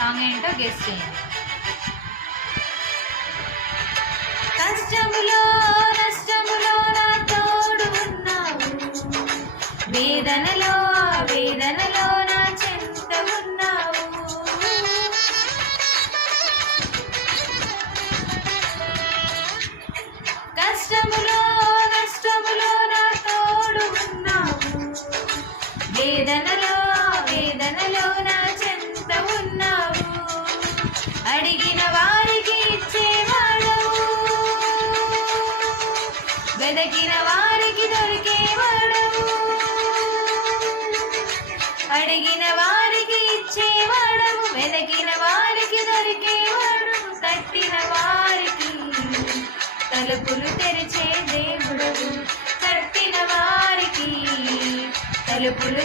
Song ఏంటో guess చేయండి. కష్టములో నష్టములో నా తోడు ఉన్నావు, వేదనలో వేదనలో నా చెంత ఉన్నావు. కష్టములో నష్టములో నా తోడు ఉన్నావు, వేదనలో వేదనలో నా చెంత ఉన్నావు. అడిగిన వారికి ఇచ్చేవాడవు, వెదకిన వారికి దొరికేవాడవు. అడిగిన వారికి ఇచ్చేవాడవు, వెదకిన వారికి దొరికేవాడవు. తట్టిన వారికి తలుపులు తెరిచే దేవుడవు, తట్టిన వారికి తలుపులు